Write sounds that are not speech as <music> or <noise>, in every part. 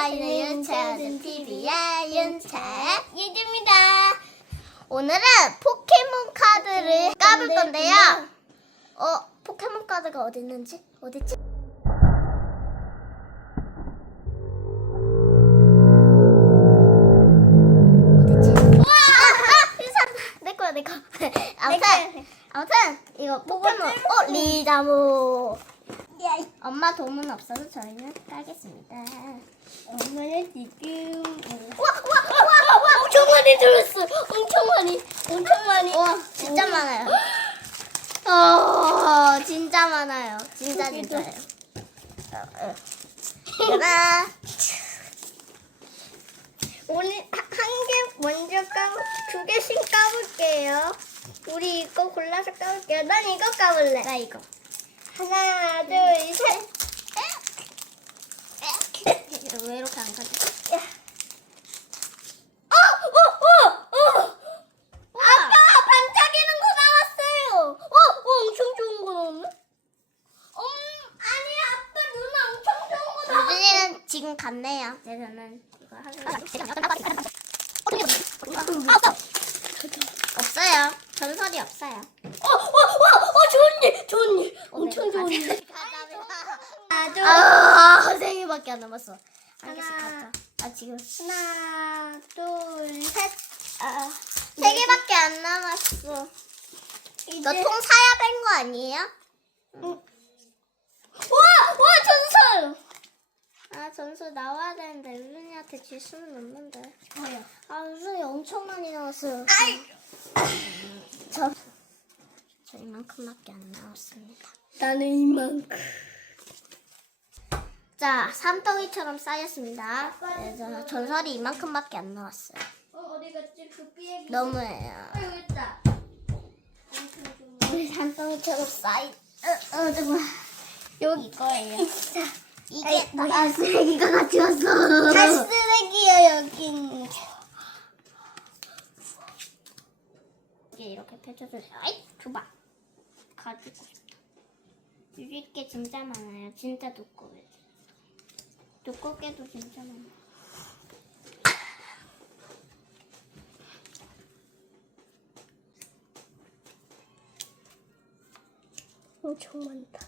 저희는 윤채하는 TV의 윤채 유주입니다. 오늘은 포켓몬 카드를 까볼 건데요. 어, 포켓몬 카드가 어디 있는지! 아, 이상. 내 거야, 내 거. 아무튼, 아무튼 이거 포켓몬. 어, 리자모. 엄마 도움은 없어서 저희는 깔겠습니다. 엄마는 지금 우와. 엄청 많이 들었어. 엄청 많이, 엄청 많이. 와, 진짜 많아요. 어, 진짜 많아요. 진짜 진짜요. 하나, 오늘 한 개 먼저 까, 두 개씩 까볼게요. 우리 이거 골라서 까볼게요. 난 이거 까볼래. 나 이거. 하나, 둘, 셋. <laughs> 왜 이렇게 안 가지? 어, 어, 어, 어. 아빠 반짝이는 거 나왔어요. 어, 어, 엄청 좋은 거 나왔네. 음, 아니 아빠 누나 엄청 좋은 거 나왔어. 유진이는 지금 갔네요. 네, 저는 이거 하고 없어요. 전설이 없어요. 어, 어, 어, 일, 좋은 일, 엄청 좋은 일. 하나, 둘, 아, 세 개밖에 안 남았어. 알겠어, 하나. 가자. 아, 지금 하나, 둘, 셋. 아, 세 개밖에 안 남았어. 너 통 사야 된 거 아니에요? 와, 와, 전설. 아, 전설 나와야 되는데 유진이한테 질 수는 없는데. 아, 유진이 엄청 많이 나왔어요. 아이, 저, 저 이만큼밖에 안 나왔습니다. 나는 이만큼. 자, 삼덩이처럼 쌓였습니다. 그래서 전설이 이만큼밖에 안 나왔어요. 어, 어디 갔지? 그 삐약이. 너무해요. 아, 여기 있다. 우리 산덩이처럼 쌓인, 어, 어, 정말. 여기 이거예요. 이게 뭐야, 쓰레기가 같이 왔어. 다 쓰레기야 여긴. 이게 이렇게 펼쳐주세요. 아이, 줘봐. 가지고. 유리 게 진짜 많아요. 진짜 두꺼워요. 두껍게도 진짜 많아요. 엄청 많다.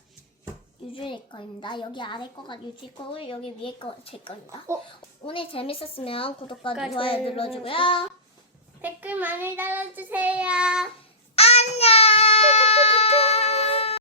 유주의 거입니다. 여기 아래 거가 유주 거고 여기 위에 거제 거입니다. 어? 오늘 재밌었으면 구독과 구독과 좋아요 눌러주고요. 댓글 많이 달아주세요.